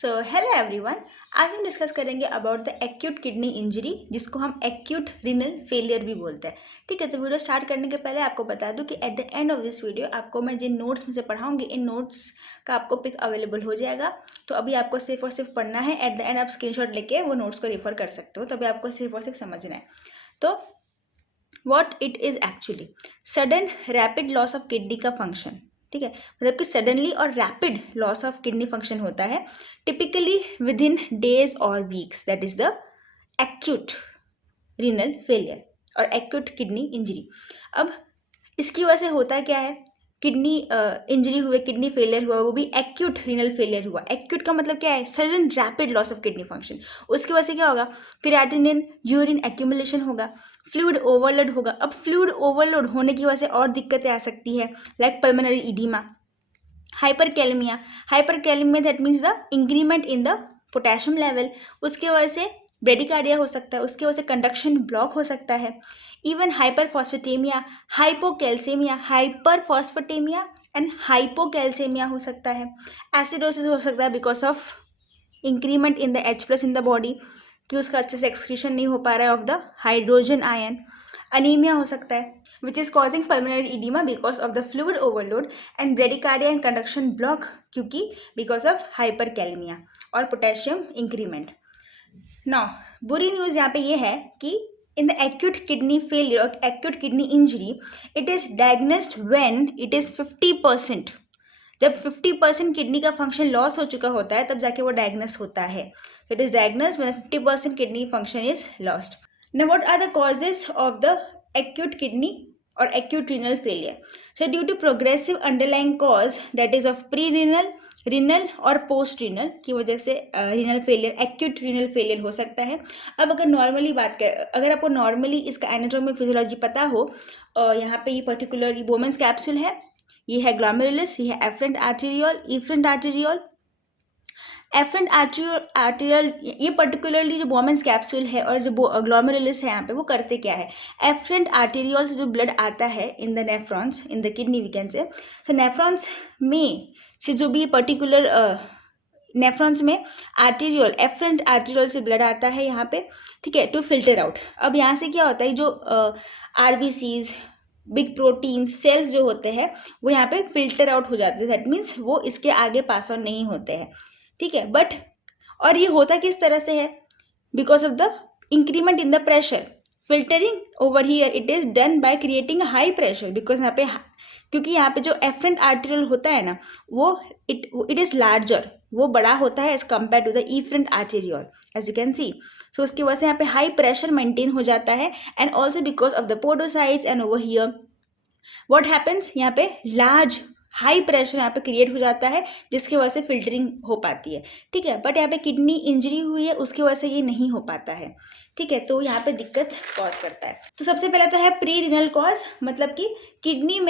So hello everyone. आज हम discuss करेंगे about the acute kidney injury, जिसको हम एक्यूट रीनल फेलियर भी बोलते हैं। ठीक है, तो वीडियो स्टार्ट करने के पहले आपको बता दूं कि at the end of this video आपको मैं जिन नोट्स में से पढ़ाऊंगी, इन नोट्स का आपको पिक अवेलेबल हो जाएगा। तो अभी आपको सिर्फ और सिर्फ पढ़ना है। एट द एंड आप स्क्रीनशॉट लेके वो नोट्स को रेफर कर सकते हो। तो अभी आपको सिर्फ और सिर्फ समझना है। तो what it is actually sudden rapid loss of kidney का फंक्शन। ठीक है, मतलब कि सडनली और rapid loss of kidney function होता है, टिपिकली विद इन डेज और weeks. That is the acute renal failure और एक्यूट किडनी इंजरी। अब इसकी वजह से होता क्या है, किडनी इंजरी हुए, किडनी फेलियर हुआ, वो भी एक्यूट रीनल फेलियर हुआ। एक्यूट का मतलब क्या है, sudden rapid loss of kidney function. उसकी वजह से क्या होगा, क्रिएटिनिन यूरिन एक्यूमुलेशन होगा, फ्लूइड ओवरलोड होगा। अब फ्लूइड ओवरलोड होने की वजह से और दिक्कतें आ सकती है, like pulmonary oedema, hyperkalaemia. Hyperkalaemia that means the increment in the potassium level. उसके वजह से ब्रेडिकार्डिया हो सकता है, उसकी वजह से कंडक्शन ब्लॉक हो सकता है। Even hyperphosphataemia, hypocalcaemia, hyperphosphataemia and hypocalcaemia हो सकता है। एसिडोसिस हो सकता है because of increment in the H+ in the body, कि उसका अच्छे से एक्सक्रीशन नहीं हो पा रहा है of the hydrogen ion. Anaemia हो सकता है which is causing pulmonary oedema because of the fluid overload and bradycardia and conduction block, क्योंकि बिकॉज ऑफ हाइपरकैलेमिया और पोटेशियम इंक्रीमेंट। नाउ बुरी न्यूज़ यहाँ पे ये है कि in the acute kidney failure और acute kidney injury, it is diagnosed when it is 50%। जब 50% किडनी का फंक्शन लॉस हो चुका होता है, तब जाके वो डायग्नोस होता है। It is diagnosed when 50% kidney function is lost. Now what are the causes of the acute kidney और acute renal failure? So due to progressive underlying cause, that is of pre renal, renal और post renal की वजह से renal failure, acute renal failure हो सकता है। अब अगर नॉर्मली बात कर, अगर आपको नॉर्मली इसका एनाटॉमी फिजियोलॉजी पता हो, यहाँ पे ये पर्टिकुलर बोमेंस कैप्सूल है, ये है ग्लोमेरुलस, ये है afferent arteriole, efferent arteriole. Efferent arterial, ये पर्टिकुलरली जो बोमेंस कैप्सूल है और जो ग्लोमेरुलस है यहाँ पे, वो करते क्या है, एफरेंट आर्टेरियोल से जो ब्लड आता है in the nephrons, in the kidney we can say. So nephrons में से जो भी पर्टिकुलर नेफ्रॉन्स में आर्टेरियोल, एफरेंट आर्टेरियोल से ब्लड आता है यहाँ पे, ठीक है, टू फिल्टर आउट। अब यहाँ से क्या होता है, जो आरबीसीज, बिग प्रोटीन सेल्स जो होते हैं, वो यहाँ पे फिल्टर आउट हो जाते हैं। दैट मीन्स वो इसके आगे पास ऑन नहीं होते हैं। ठीक है, बट और ये होता किस तरह से है, because of the increment in the pressure. Filtering over here it is done by creating high pressure, because यहाँ पे, क्योंकि यहाँ पे जो एफरेंट आर्टेरियल होता है ना, वो इट इज लार्जर, वो बड़ा होता है as compare to the efferent arterial, as you can see. So उसकी वजह से यहाँ पे हाई प्रेशर मेंटेन हो जाता है, and also because of the podocytes and over here what happens, यहाँ पे लार्ज हाई प्रेशर यहाँ पे क्रिएट हो जाता है, जिसकी वजह से फिल्टरिंग हो पाती है। ठीक है, बट यहाँ पे किडनी इंजरी हुई है, उसकी वजह से ये नहीं हो पाता है। ठीक है, तो यहाँ पे दिक्कत कॉज करता है। तो सबसे पहले तो है प्री रिनल कॉज, मतलब कि किडनी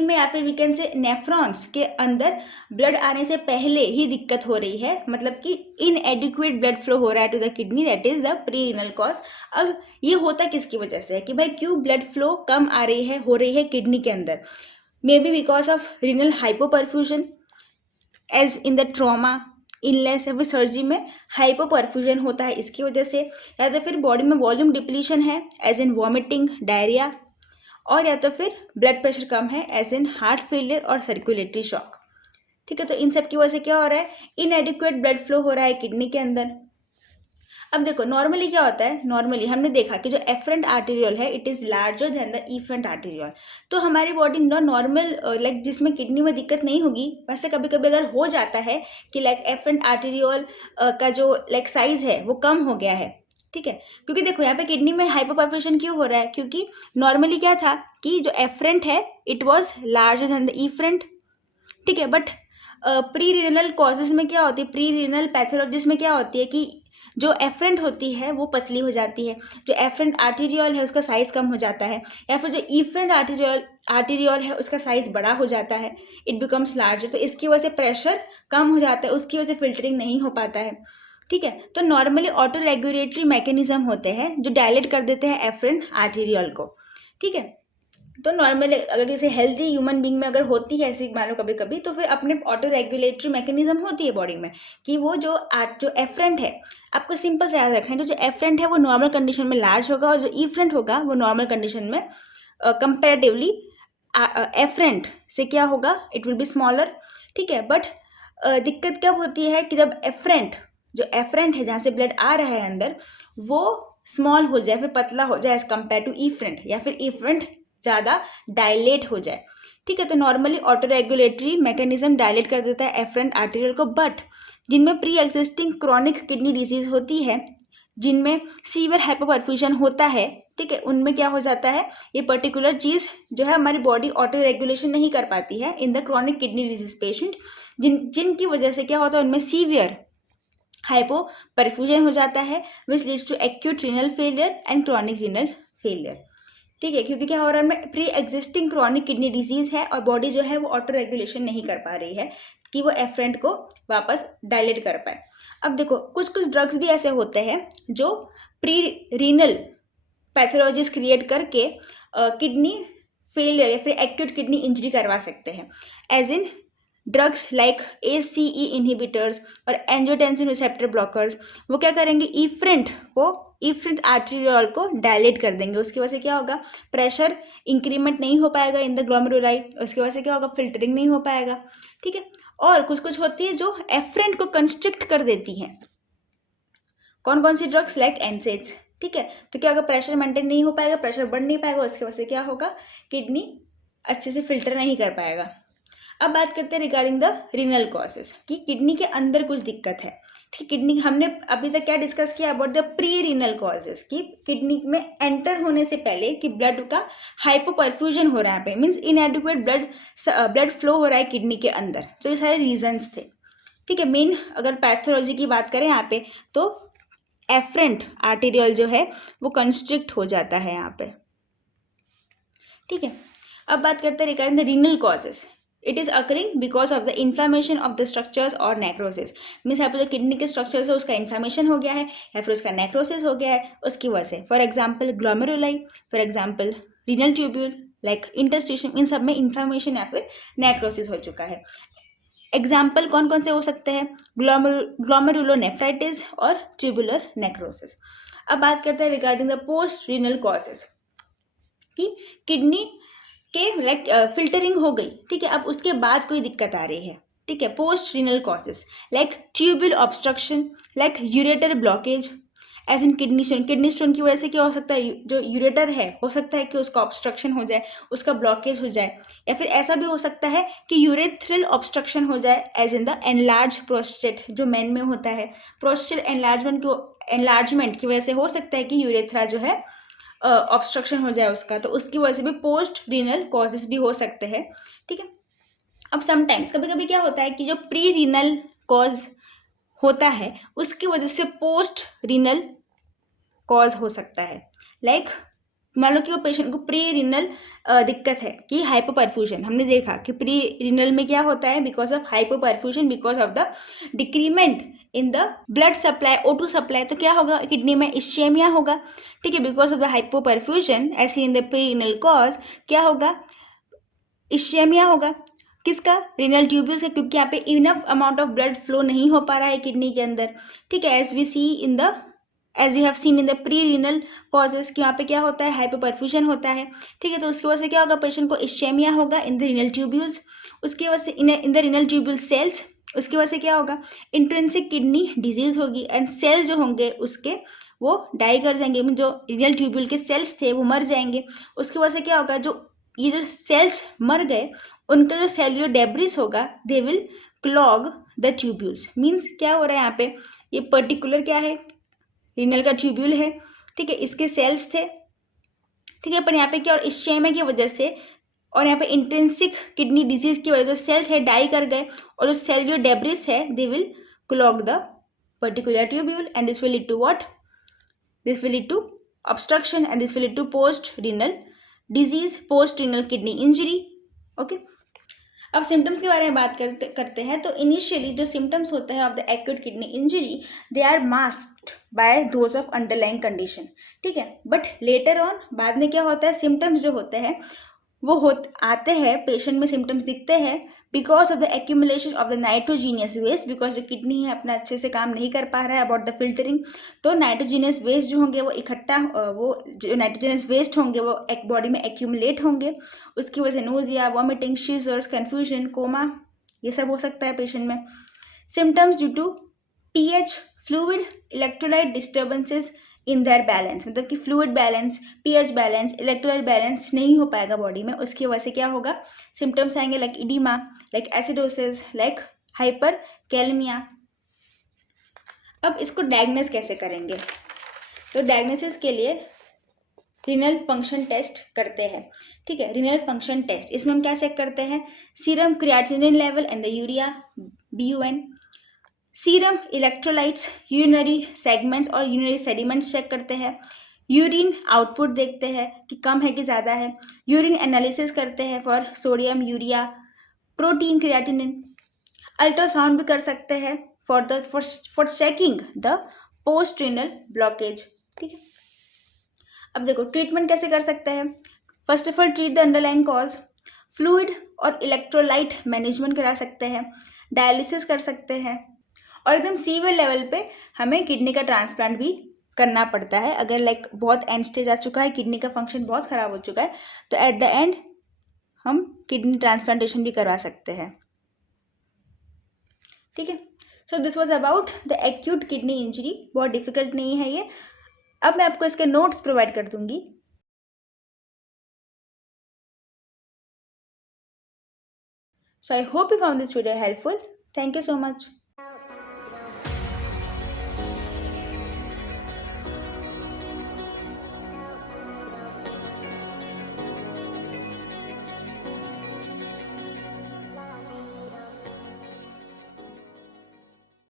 में या फिर वी कैन से नेफ्रॉन्स के अंदर ब्लड आने से पहले ही दिक्कत हो रही है, मतलब कि इनएडिक्वेट ब्लड फ्लो हो रहा है to the kidney, that is the pre renal cause. अब ये होता किसकी वजह से है कि भाई क्यों ब्लड फ्लो कम आ रही है, हो रही है किडनी के अंदर? Maybe because of renal hypoperfusion, as in the trauma, illness या फिर सर्जरी में हाइपोपरफ्यूजन होता है, इसकी वजह से। या तो फिर बॉडी में वॉल्यूम डिप्लीशन है, एज इन वॉमिटिंग, डायरिया, और या तो फिर ब्लड प्रेशर कम है, एज इन हार्ट फेलियर और सर्कुलेटरी शॉक। ठीक है, तो इन सब की वजह से क्या हो रहा है, इनएडिक्वेट ब्लड फ्लो हो रहा है किडनी के अंदर। अब देखो नॉर्मली क्या होता है, नॉर्मली हमने देखा कि जो एफरेंट आर्टेरियोल है it is larger than the efferent arteriole. तो हमारी बॉडी नॉर्मल लाइक जिसमें किडनी में दिक्कत नहीं होगी, वैसे कभी कभी अगर हो जाता है कि लाइक एफरेंट आर्टेरियोल का जो लाइक साइज है वो कम हो गया है। ठीक है, क्योंकि देखो यहाँ पे किडनी में हाइपोपरफ्यूजन क्यों हो रहा है, क्योंकि नॉर्मली क्या था कि जो एफरेंट है it was larger than the efferent. ठीक है, बट प्री रीनल कॉजेज में क्या होती है, प्री रीनल पैथोलॉजीज में क्या होती है कि जो एफरेंट होती है वो पतली हो जाती है, जो एफरेंट आर्टेरियोल है उसका साइज कम हो जाता है, या फिर जो इफरेंट आर्टेरियोल है उसका साइज बड़ा हो जाता है, इट बिकम्स लार्जर। तो इसकी वजह से प्रेशर कम हो जाता है, उसकी वजह से फिल्टरिंग नहीं हो पाता है। ठीक है, तो नॉर्मली ऑटो रेगुलेटरी मैकेनिज्म होते हैं जो डायलेट कर देते हैं एफरेंट आर्टेरियोल को। ठीक है, तो नॉर्मल अगर किसी हेल्दी ह्यूमन बींग में अगर होती है ऐसी मान लो कभी कभी, तो फिर अपने ऑटो रेगुलेटरी मैकेनिज्म होती है बॉडी में कि वो जो एफरेंट है, आपको सिंपल से याद रखना है कि जो एफरेंट है वो नॉर्मल कंडीशन में लार्ज होगा, और जो इफरेंट होगा वो नॉर्मल कंडीशन में कंपेरेटिवली एफरेंट से क्या होगा, इट विल बी स्मॉलर। ठीक है, बट दिक्कत कब होती है कि जब जो एफरेंट है जहाँ से ब्लड आ रहा है अंदर, वो स्मॉल हो जाए, फिर पतला हो जाए एज कम्पेयर टू इफरेंट, या फिर इफरेंट ज़्यादा डायलेट हो जाए। ठीक है, तो normally auto regulatory mechanism dilate कर देता है एफरेंट आर्टेरियल को, बट जिनमें pre existing chronic kidney disease होती है, जिनमें सीवियर हाइपोपरफ्यूजन होता है, ठीक है, उनमें क्या हो जाता है, ये पर्टिकुलर चीज़ जो है हमारी बॉडी ऑटो रेगुलेशन नहीं कर पाती है in the chronic kidney disease patient, जिनकी वजह से क्या होता है, उनमें सीवियर हाइपोपरफ्यूजन हो जाता है, which leads to acute renal failure and chronic renal failure. ठीक है, क्योंकि क्या हो रहा है, उनमें pre existing chronic kidney disease है और बॉडी जो है वो ऑटो रेगुलेशन नहीं कर पा रही है कि वो एफरेंट को वापस डायलेट कर पाए। अब देखो, कुछ कुछ ड्रग्स भी ऐसे होते हैं जो प्री रीनल पैथोलॉजीज क्रिएट करके किडनी फेलियर या फिर एक्यूट किडनी इंजरी करवा सकते हैं, as in drugs like ACE inhibitors और एंजियोटेंसिन रिसेप्टर ब्लॉकर्स। वो क्या करेंगे, इफरेंट आर्टेरियोल को डायलेट कर देंगे, उसकी वजह से क्या होगा, प्रेशर इंक्रीमेंट नहीं हो पाएगा इन द ग्लोमेरुलाई, उसकी वजह से क्या होगा, फिल्टरिंग नहीं हो पाएगा। ठीक है, और कुछ कुछ होती है जो एफरेंट को कंस्ट्रिक्ट कर देती हैं। कौन कौन सी ड्रग्स, लाइक एनसेड्स। ठीक है, तो क्या होगा, प्रेशर मेंटेन नहीं हो पाएगा, प्रेशर बढ़ नहीं पाएगा, उसकी वजह से क्या होगा, किडनी अच्छे से फिल्टर नहीं कर पाएगा। अब बात करते हैं रिगार्डिंग द रीनल कॉजेस, कि किडनी के अंदर कुछ दिक्कत है। ठीक, किडनी हमने अभी तक क्या डिस्कस किया about the pre renal causes, कि किडनी में एंटर होने से पहले कि ब्लड का हाइपोपरफ्यूजन हो रहा है पे, मीन्स इनएडिक्वेट ब्लड फ्लो हो रहा है किडनी के अंदर, तो ये सारे रीजंस थे। ठीक है, मेन अगर पैथोलॉजी की बात करें यहाँ पे, तो एफरेंट आर्टेरियल जो है वो कंस्ट्रिक्ट हो जाता है यहाँ पे। ठीक है, अब बात करते हैं regarding the renal causes. It is occurring because of the inflammation of the structures और नेक्रोसिस, मीन्स यहाँ पे जो किडनी के स्ट्रक्चर्स है उसका इन्फ्लामेशन हो गया है या फिर उसका नेक्रोसिस हो गया है, उसकी वजह से। For example glomeruli, for example renal tubule, like interstitium, इन सब में इन्फ्लामेशन या फिर नेक्रोसिस हो चुका है। एग्जाम्पल कौन कौन से हो सकते हैं, ग्लोमेरुलोनेफ्राइटिस और ट्यूबुलर नेक्रोसिस। अब बात करते हैं regarding the post renal causes, कि किडनी के लाइक फिल्टरिंग हो गई, ठीक है, अब उसके बाद कोई दिक्कत आ रही है। ठीक है, post renal causes like tubule obstruction, like ureter blockage, as in kidney stone की वजह से क्या हो सकता है, जो यूरेटर है हो सकता है कि उसका ऑब्स्ट्रक्शन हो जाए, उसका ब्लॉकेज हो जाए, या फिर ऐसा भी हो सकता है कि यूरेथ्रल ऑब्स्ट्रक्शन हो जाए, as in the enlarge prostate, जो मेन में होता है, प्रोस्टेट एनलार्जमेंट की वजह से हो सकता है कि यूरेथ्रा जो है ऑब्स्ट्रक्शन हो जाए उसका, तो उसकी वजह से भी पोस्ट रीनल कॉजेस भी हो सकते हैं। ठीक है, अब समटाइम्स कभी कभी क्या होता है कि जो प्री रीनल कॉज होता है उसकी वजह से पोस्ट रीनल कॉज हो सकता है। लाइक मान लो कि वो पेशेंट को प्री रीनल दिक्कत है कि हाइपोपरफ्यूजन, हमने देखा कि प्री रीनल में क्या होता है, because of hypoperfusion, because of the decrement in the blood supply, O2 supply, तो क्या होगा, किडनी में इश्चेमिया होगा। ठीक है, बिकॉज ऑफ द हाइपोपरफ्यूजन ऐसी इन द प्री रीनल कॉज क्या होगा, इश्चेमिया होगा। किसका, रीनल ट्यूब्यूल्स का, क्योंकि यहाँ पे enough amount of blood flow नहीं हो पा रहा है किडनी के अंदर। ठीक है, as we have seen in the pre renal causes कि यहाँ पे क्या होता है, हाइपोपरफ्यूजन होता है। ठीक है, तो उसकी वजह से क्या होगा, पेशेंट को इश्चेमिया होगा इन द रीनल ट्यूब्यूल्स, उसकी वजह से in the renal tubule cells, उसकी वजह से क्या होगा, इंट्रिंसिक किडनी डिजीज होगी, एंड सेल्स जो होंगे उसके वो डाई कर जाएंगे, जो रीनल ट्यूब्यूल के सेल्स थे वो मर जाएंगे। उसकी वजह से क्या होगा, ये जो सेल्स मर गए उनका जो सेल्यूलर डेब्रिस होगा, दे will clog the tubules. Means क्या हो रहा है यहाँ पे, ये पर्टिकुलर क्या है, रीनल का ट्यूब्यूल है। ठीक है, इसके सेल्स थे। ठीक है, पर यहाँ पे क्या, और इश्चेमिया की वजह से और यहाँ पे इंट्रिंसिक किडनी डिजीज की वजह से सेल्स है डाई कर गए, और जो सेल्यूलर डेब्रिस है they will clog the particular tubule, and this will lead to what, this will lead to obstruction, and this will lead to post renal disease, post renal kidney injury. Okay, अब symptoms के बारे में बात करते हैं। तो initially जो symptoms होते हैं of the acute kidney injury, they are masked by those of underlying condition. ठीक है, बट लेटर ऑन बाद में क्या होता है, सिम्टम्स जो होते हैं वो आते हैं, पेशेंट में सिम्टम्स दिखते हैं because of the accumulation of the nitrogenous waste, because जो किडनी है अपना अच्छे से काम नहीं कर पा रहा है अबाउट द फिल्टरिंग। तो नाइट्रोजीनियस वेस्ट जो होंगे वो इकट्ठा, वो जो नाइट्रोजीनियस वेस्ट होंगे वो एक बॉडी में एक्यूमुलेट होंगे, उसकी वजह से nausea, vomiting, seizures, confusion, coma, ये सब हो सकता है पेशेंट में। Symptoms due to pH, fluid, electrolyte disturbances in their balance, मतलब कि fluid balance, pH balance, electrolyte balance नहीं हो पाएगा बॉडी में, उसकी वजह से क्या होगा, सिम्टम्स आएंगे like oedema, like acidosis, like hyper कैलमिया। अब इसको डायग्नोस कैसे करेंगे, तो डायग्नोसिस के लिए रीनल फंक्शन टेस्ट करते हैं। ठीक है, रीनल फंक्शन टेस्ट, इसमें हम क्या चेक करते हैं, serum creatinine level and the urea, BUN, serum electrolytes, urinary segments और यूरिनरी सेडिमेंट्स चेक करते हैं, यूरिन आउटपुट देखते हैं कि कम है कि ज़्यादा है, यूरिन एनालिसिस करते हैं for sodium, urea, protein, creatinine, ultrasound भी कर सकते हैं for checking the post renal blockage. ठीक है, अब देखो ट्रीटमेंट कैसे कर सकते हैं। First of all treat the underline cause, fluid और इलेक्ट्रोलाइट मैनेजमेंट करा सकते हैं, डायलिसिस कर सकते हैं, और एकदम सीवियर लेवल पे हमें किडनी का ट्रांसप्लांट भी करना पड़ता है अगर लाइक बहुत एंड स्टेज आ चुका है, किडनी का फंक्शन बहुत ख़राब हो चुका है, तो एट द एंड हम किडनी ट्रांसप्लांटेशन भी करवा सकते हैं। ठीक है, so this was about the acute kidney injury, बहुत डिफिकल्ट नहीं है ये। अब मैं आपको इसके नोट्स प्रोवाइड कर दूंगी। So I hope you found this video helpful. Thank you so much.